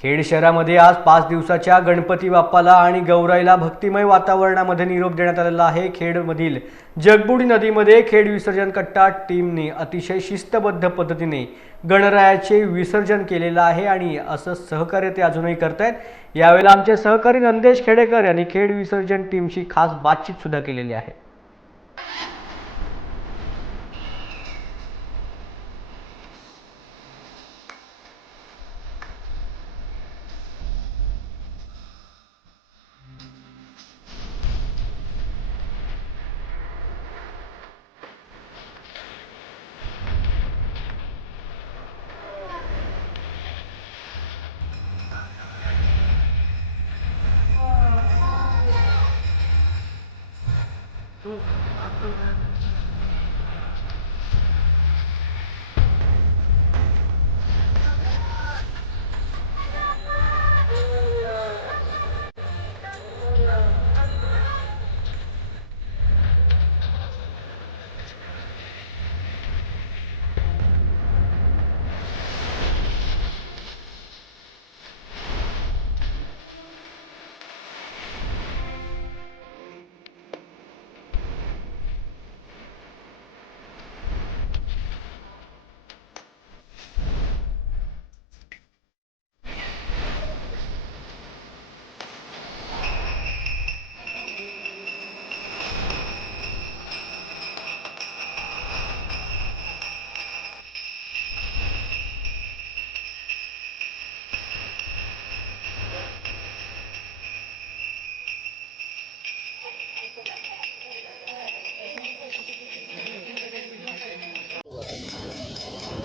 खेड शहरामध्ये आज पाच दिवसाच्या गणपती बाप्पाला आणि गौराईला भक्तिमय वातावरणामध्ये निरोप देण्यात आलेला आहे. खेडमधील जगबुडी नदीमध्ये खेड विसर्जन कट्टा टीमने अतिशय शिस्तबद्ध पद्धतीने गणरायाचे विसर्जन केलेलं आहे आणि असं सहकार्य ते अजूनही करत आहेत यावेळेला आमचे सहकारी नंदेश खेडेकर यांनी खेड विसर्जन टीमशी खास बातचीत सुद्धा केलेली आहे. Mm-hmm.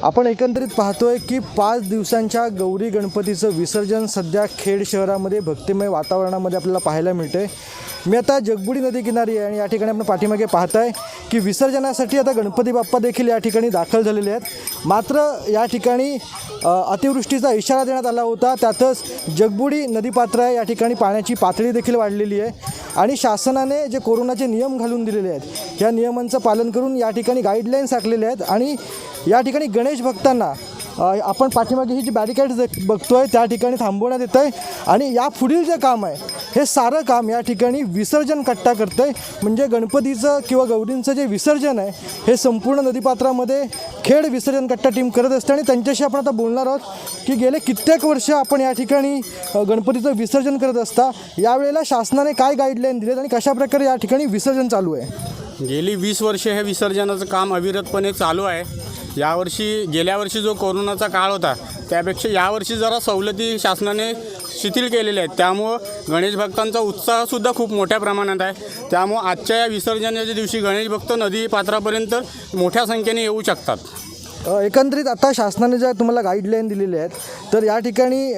आपण एकंदरीत पाहतोय की पाच दिवसांच्या गौरी गणपतीचं विसर्जन सध्या खेड शहरामध्ये भक्तिमय वातावरणामध्ये आपल्याला पाहायला मिळते मी आता जगबुडी नदी किनारी आहे आणि या ठिकाणी आपण पाठीमागे पाहताय की विसर्जनासाठी आता गणपती बाप्पा देखील या ठिकाणी दाखल झालेले आहेत. मात्र या ठिकाणी अतिवृष्टीचा इशारा देण्यात आला होता. त्यातच जगबुडी नदीपात्र आहे. या ठिकाणी पाण्याची पातळी देखील वाढलेली आहे. आणि शासनाने जे कोरोनाचे नियम घालून दिलेले आहेत या नियमांचं पालन करून या ठिकाणी गाईडलाईन्स आखलेले आहेत. आणि या ठिकाणी गणेश भक्तांना आपण पाठीमागे ही जी बॅरिकेड बघतोय त्या ठिकाणी थांबवण्यात येत आहे आणि या पुढील जे काम आहे हे सारं काम या ठिकाणी विसर्जन कट्टा करतं आहे म्हणजे गणपतीचं किंवा गौरींचं जे विसर्जन आहे हे संपूर्ण नदीपात्रामध्ये खेड विसर्जन कट्टा टीम करत असते. आणि त्यांच्याशी आपण आता बोलणार आहोत की गेले कित्येक वर्ष आपण या ठिकाणी गणपतीचं विसर्जन करत असता. यावेळेला शासनाने काय गाईडलाईन दिलेत आणि कशाप्रकारे या ठिकाणी विसर्जन चालू आहे? गेली वीस वर्षे हे विसर्जनाचं काम अविरतपणे चालू आहे. यावर्षी गेल्या वर्षी जो कोरोनाचा काळ होता त्यापेक्षा यावर्षी जरा सवलती शासनाने शिथिल केलेले आहेत. त्यामुळं गणेश भक्तांचा उत्साहसुद्धा खूप मोठ्या प्रमाणात आहे. त्यामुळं आजच्या या विसर्जनाच्या दिवशी गणेश भक्त नदी पात्रापर्यंत मोठ्या संख्येने येऊ शकतात. एकंदरीत आता शासनाने ज्या तुम्हाला गाईडलाईन दिलेल्या आहेत तर या ठिकाणी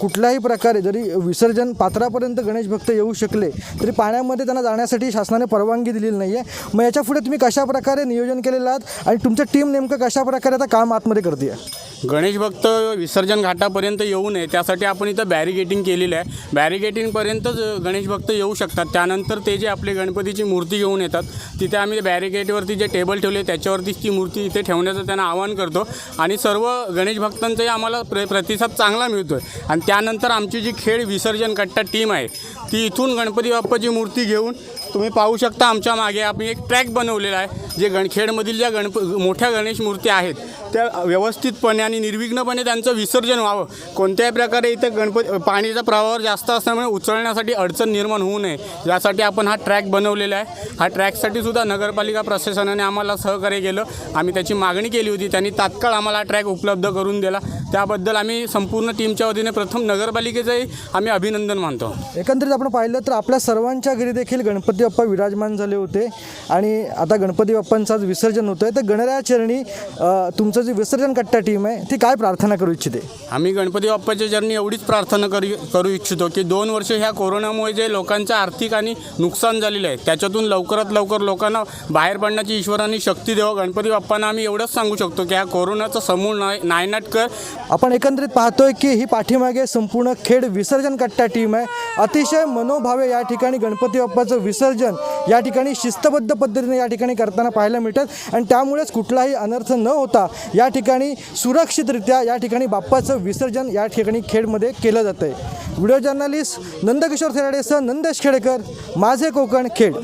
कुठल्याही प्रकारे जरी विसर्जन पात्रापर्यंत गणेश भक्त येऊ शकले तरी पाण्यामध्ये त्यांना जाण्यासाठी शासनाने परवानगी दिलेली नाही आहे मग याच्यापुढे तुम्ही कशाप्रकारे नियोजन केलेलं आहात आणि तुमचं टीम नेमकं कशाप्रकारे आता काम आतमध्ये करते आहे गणेश भक्त विसर्जन घाटापर्यंत येऊ नये. त्यासाठी आपण इथं बॅरिगेटिंग केलेलं आहे. बॅरिगेटिंगपर्यंतच गणेश भक्त येऊ शकतात. त्यानंतर ते जे आपले गणपतीची मूर्ती घेऊन येतात तिथे आम्ही बॅरिगेटवरती जे टेबल ठेवले त्याच्यावरतीच ती मूर्ती इथे ठेवण्याचं त्यांना आवाहन करतो. आणि सर्व गणेश भक्तांचाही आम्हाला प्र प्रतिसाद चांगला मिळतो आहे आणि त्यानंतर आमची जी खेळ विसर्जन कट्टा टीम आहे ती इथून गणपती बाप्पाची मूर्ती घेऊन तुम्ही पाहू शकता आमच्या मागे आम्ही एक ट्रॅक बनवलेला आहे जे गणखेडमधील ज्या गणप मोठ्या गणेश मूर्ती आहेत त्या व्यवस्थितपणे आणि निर्विघ्नपणे त्यांचं विसर्जन व्हावं. कोणत्याही प्रकारे इथं गणपती पाण्याचा प्रवाह जास्त असल्यामुळे उचलण्यासाठी अडचण निर्माण होऊ नये. यासाठी आपण हा ट्रॅक बनवलेला आहे. हा ट्रॅकसाठी सुद्धा नगरपालिका प्रशासनाने आम्हाला सहकार्य केलं. आम्ही त्याची मागणी केली होती. त्यांनी तात्काळ आम्हाला हा ट्रॅक उपलब्ध करून दिला. त्याबद्दल आम्ही संपूर्ण टीमच्या वतीने प्रथम नगरपालिकेचंही आम्ही अभिनंदन मानतो. एकंदरीत आपण पाहिलं तर आपल्या सर्वांच्या घरी देखील गणपती बाप्पा विराजमान झाले होते. आणि आता गणपती बाप्पांचं आज विसर्जन होतं आहे तर गणराया चरणी अ, तुमचं जे विसर्जन कट्टा टीम आहे ती काय प्रार्थना करू इच्छिते? आम्ही गणपती बाप्पाच्या चरणी एवढीच प्रार्थना करू करू इच्छितो की दोन वर्ष ह्या कोरोनामुळे जे लोकांचं आर्थिक आणि नुकसान झालेलं आहे त्याच्यातून लवकरात लवकर लोकांना बाहेर पडण्याची ईश्वरांनी शक्ती द्यावं. गणपती बाप्पांना आम्ही एवढंच सांगू शकतो की ह्या कोरोनाचा समूळ नाय नायनाट कर आपण एकंदरीत पाहतोय की ही पाठीमागे संपूर्ण खेड विसर्जन कट्टा टीम आहे. अतिशय मनोभावे या ठिकाणी गणपती बाप्पाचं विसर्जन या ठिकाणी शिस्तबद्ध पद्धतीने या ठिकाणी करताना पाहायला मिळतात आणि त्यामुळेच कुठलाही अनर्थ न होता या ठिकाणी सुरक्षितरित्या या ठिकाणी बाप्पाचं विसर्जन या ठिकाणी खेडमध्ये केलं जातं आहे व्हिडिओ जर्नलिस्ट नंदकिशोर थेराडेसह नंदेश खेडेकर माझे कोकण खेड.